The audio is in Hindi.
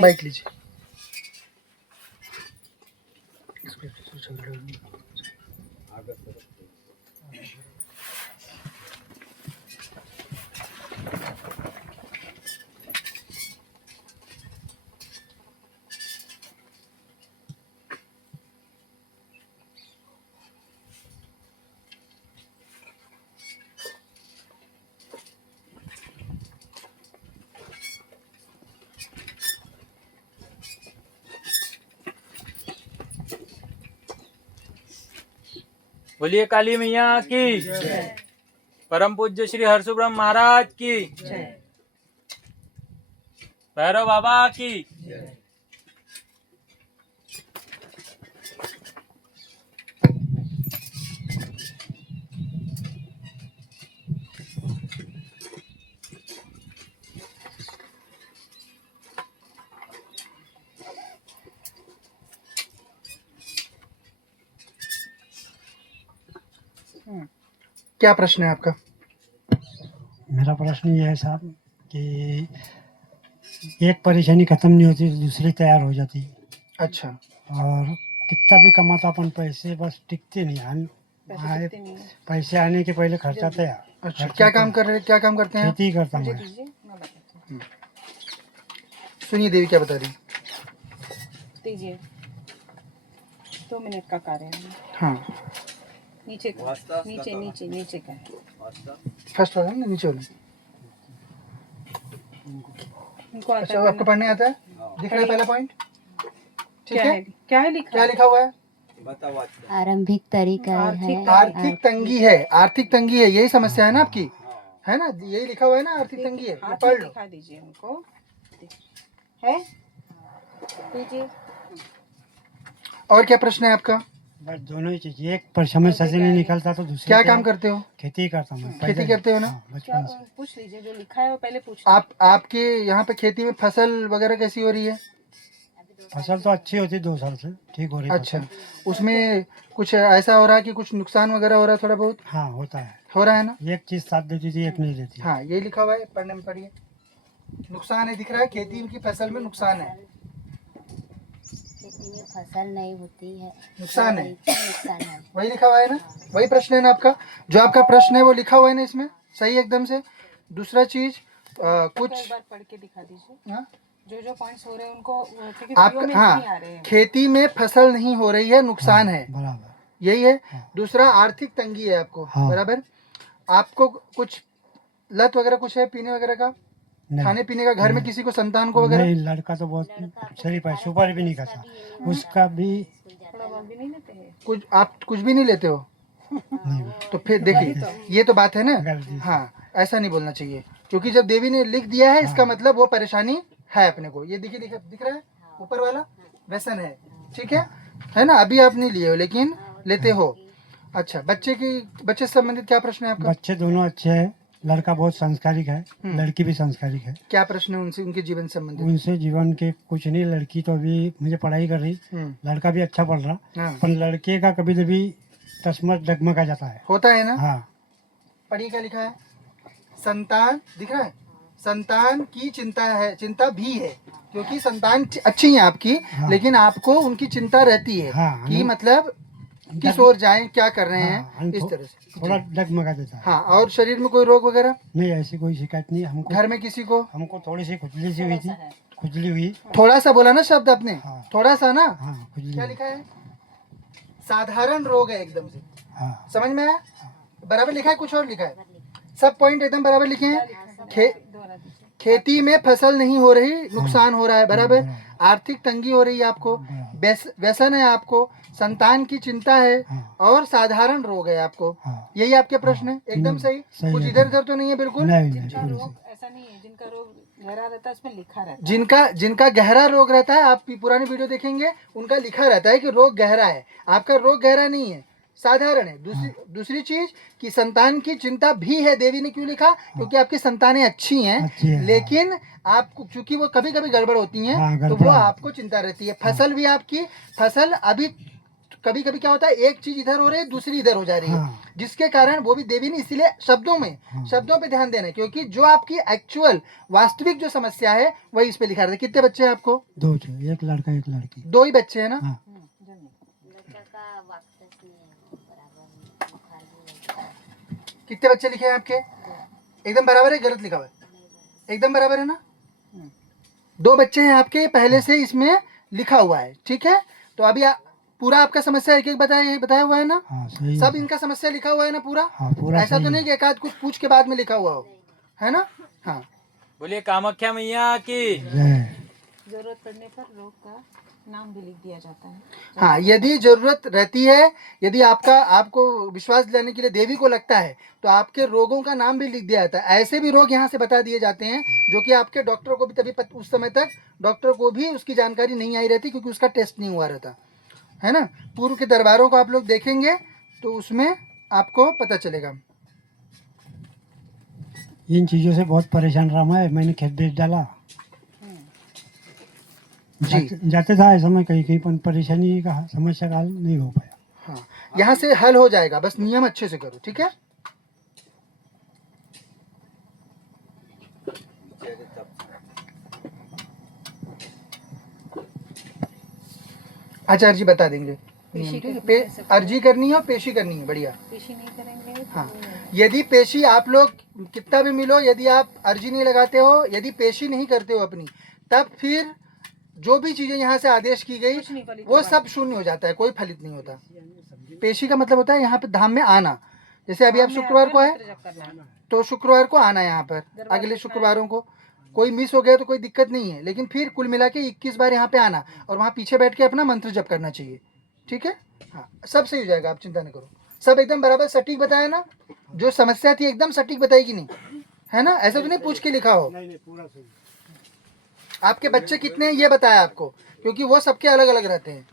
माइक लीजिए। बोलिए काली मैया की। परम पूज्य श्री हर्षुब्रह्म महाराज की। भैरव बाबा की। क्या प्रश्न है आपका? मेरा प्रश्न ये है साहब कि एक परेशानी खत्म नहीं होती तो दूसरी तैयार हो जाती, अच्छा, और कितना भी कमाता अपन पैसे बस टिकते नहीं। पैसे आने के पहले खर्चा तैयार। अच्छा। क्या काम कर रहे, क्या काम करते हैं आप? खेती करता हूँ मैं। सुनिए देवी क्या बता रही। दीजिए 2 मिनट का कार्य है। हाँ, नीचे नीचे नीचे का है। फर्स्ट वाला ना, नीचे वाला। उनको आता अच्छा, है आपको पढ़ने आता है? दिख रहा है पहला पॉइंट? ठीक है। क्या है लिखा? क्या लिखा हुआ है? आरंभिक तरीका है। आर्थिक तंगी है। आर्थिक तंगी है, यही समस्या है ना आपकी, है ना? यही लिखा हुआ है ना, आर्थिक तंगी है। ये हाथ पढ़ में लो। दिखा दीजिए उनको। है दीजिए। और क्या प्रश्न है आपका? बस दोनों ही चीज, एक पर समय से नहीं निकलता तो दूसरी क्या तैयार। काम करते हो? खेती करता हूँ मैं। खेती करते हो ना? हाँ, क्या बचपन से। पूछ लीजिए, जो लिखा है वो पहले पूछ आपके यहाँ पे खेती में फसल वगैरह कैसी हो रही है? फसल तो अच्छी होती 2 साल से, ठीक हो रही है अच्छा, फसल। उसमें कुछ ऐसा हो रहा है कि कुछ नुकसान वगैरह हो रहा है थोड़ा बहुत? हाँ होता है। हो रहा है ना? एक चीज साथ देती थी, एक नहीं देती। हाँ, ये लिखा हुआ है, पढ़ने में पढ़िए। नुकसान है, दिख रहा है, खेती की फसल में नुकसान है। खेती में फसल नहीं होती है, नुकसान है, नुकसान है। वही लिखा हुआ है ना? वही प्रश्न है ना आपका? जो आपका प्रश्न है वो लिखा हुआ है ना इसमें, सही एकदम से। दूसरा चीज कुछ एक बार पढ़ के दिखा दीजिए। हाँ? जो पॉइंट्स हो रहे हैं उनको, क्योंकि आप वीडियो में नहीं आ हाँ, रहे हैं। खेती में फसल नहीं हो रही है, नुकसान है, बराबर। यही है। हाँ। दूसरा आर्थिक तंगी है आपको, हाँ। बराबर। आपको कुछ लत वगैरह कुछ है पीने वगैरह का, खाने पीने का, घर में किसी को, संतान को वगैरह? नहीं, लड़का तो बहुत शरीफ है, सुपारी भी नहीं खाता, उसका भी थोड़ा बहुत भी नहीं लेते हैं। कुछ, आप कुछ भी नहीं लेते हो? नहीं। तो फिर देखिए, ये तो बात है ना। गलती से। हाँ, ऐसा नहीं बोलना चाहिए, क्योंकि जब देवी ने लिख दिया है इसका मतलब वो परेशानी है अपने को। ये दिख रहा है ऊपर वाला व्यसन है, ठीक है ना? अभी आप नहीं लिए हो लेकिन लेते हो। अच्छा, बच्चे से संबंधित क्या प्रश्न है आपका? बच्चे दोनों अच्छे हैं, लड़का बहुत संस्कारिक है, लड़की भी संस्कारिक है। क्या प्रश्न है उनसे, उनके जीवन संबंधित? उनसे जीवन के कुछ नहीं, लड़की तो अभी मुझे पढ़ाई कर रही, लड़का भी अच्छा पढ़ रहा, हाँ, पर लड़के का कभी कभी तस्मत डगमगा जाता है। होता है ना? हाँ। पढ़िए क्या लिखा है। संतान दिख रहा है, संतान की चिंता है, चिंता भी है, क्योंकि संतान अच्छी है आपकी, हाँ। लेकिन आपको उनकी चिंता रहती है। हाँ, कि मतलब किस ओर जाएं, क्या कर रहे हैं, हाँ, इस तरह से थोड़ा डगमगा देता है। हाँ। और शरीर में कोई रोग वगैरह नहीं, ऐसी कोई शिकायत नहीं हमको। घर में किसी को? हमको थोड़ी सी खुजली सी हुई थी, खुजली हुई। थोड़ा सा बोला ना शब्द आपने? हाँ। थोड़ा सा ना? हाँ, खुजली क्या हुई। लिखा है? साधारण रोग है एकदम से। हाँ। समझ में आया? बराबर लिखा है, कुछ और लिखा है? सब पॉइंट एकदम बराबर लिखे हैं। खेती में फसल नहीं हो रही, नुकसान हो रहा है, बराबर। आर्थिक तंगी हो रही है आपको, व्यसन है आपको, संतान की चिंता है, और साधारण रोग है आपको। यही आपके प्रश्न है, एकदम सही। कुछ इधर उधर तो नहीं है? बिल्कुल नहीं, जिनका रोग ऐसा नहीं है, जिनका रोग गहरा रहता है उसमें लिखा रहता है। जिनका गहरा रोग रहता है, आप पुरानी वीडियो देखेंगे, उनका लिखा रहता है कि रोग गहरा है। आपका रोग गहरा नहीं है, साधारण है। दूसरी चीज कि संतान की चिंता भी है। देवी ने क्यों लिखा? क्योंकि आपकी संतानें अच्छी हैं, लेकिन आपको चूंकि वो कभी कभी गड़बड़ होती हैं, तो वो आपको चिंता रहती है। फसल भी आपकी, फसल अभी कभी कभी क्या होता है, एक चीज इधर हो रही है, दूसरी इधर हो जा रही है, हाँ। जिसके कारण वो भी देवी ने इसीलिए शब्दों में, शब्दों पे ध्यान देना है, क्योंकि जो आपकी एक्चुअल वास्तविक जो समस्या है वही इस पे लिखा रहता है। कितने बच्चे हैं आपको? 2 थे, एक लड़का एक लड़की। 2 ही बच्चे हैं ना? हाँ। लड़का का वक्त नहीं है बराबर, बुखार भी है। कितने बच्चे लिखे हैं आपके? एकदम बराबर है, गलत लिखा हुआ है? एकदम बराबर है ना? 2 बच्चे हैं आपके, पहले से इसमें लिखा हुआ है, ठीक है। तो अभी पूरा आपका समस्या एक एक बताया हुआ है ना? हाँ सही सब है। इनका समस्या लिखा हुआ है ना पूरा? हाँ पूरा ऐसा सही तो है। नहीं कि एकाध कुछ पूछ के बाद में लिखा हुआ हो, है ना? हाँ। बोलिए कामाख्या मैया की जय। जरूरत पड़ने पर रोग का नाम भी लिख दिया जाता है। हाँ, यदि जरूरत रहती है, यदि आपको विश्वास दिलाने के लिए देवी को लगता है, तो आपके रोगों का नाम भी लिख दिया जाता है। ऐसे भी रोग यहाँ से बता दिए जाते हैं जो कि आपके डॉक्टर को भी उस समय तक डॉक्टर को भी उसकी जानकारी नहीं आई रहती, क्योंकि उसका टेस्ट नहीं हुआ रहता है ना। पूर्व के दरबारों को आप लोग देखेंगे तो उसमें आपको पता चलेगा। इन चीज़ों से बहुत परेशान रहा मैं, मैंने खेत बेच डाला। जी। जाते था ऐसा मैं कहीं कहीं, पर परेशानी का समस्या का हल नहीं हो पाया। हाँ, यहाँ से हल हो जाएगा, बस नियम अच्छे से करो, ठीक है। आचार्य जी बता देंगे नियम, ठीक है। अर्जी करनी है और पेशी करनी है, बढ़िया। पेशी नहीं करेंगे तो हाँ, यदि पेशी आप लोग कितना भी मिलो, यदि आप अर्जी नहीं लगाते हो, यदि पेशी नहीं करते हो अपनी, तब फिर जो भी चीजें यहाँ से आदेश की गई कुछ नहीं फलित वो सब शून्य हो जाता है, कोई फलित नहीं होता। पेशी का मतलब होता है यहाँ पे धाम में आना। जैसे अभी आप शुक्रवार को है जप करना है। तो शुक्रवार को आना है यहाँ पर, अगले शुक्रवारों को कोई मिस हो गया तो कोई दिक्कत नहीं है, लेकिन फिर कुल मिला के 21 बार यहाँ पे आना और वहाँ पीछे बैठ के अपना मंत्र जप करना चाहिए, ठीक है। हाँ, सब सही हो जाएगा, आप चिंता नहीं करो। सब एकदम बराबर सटीक बताया ना? जो समस्या थी एकदम सटीक बताई कि नहीं, है ना? ऐसा तो नहीं पूछ के लिखा हो। नहीं पूरा सही। आपके बच्चे कितने हैं ये बताया आपको, क्योंकि वो सबके अलग अलग रहते हैं।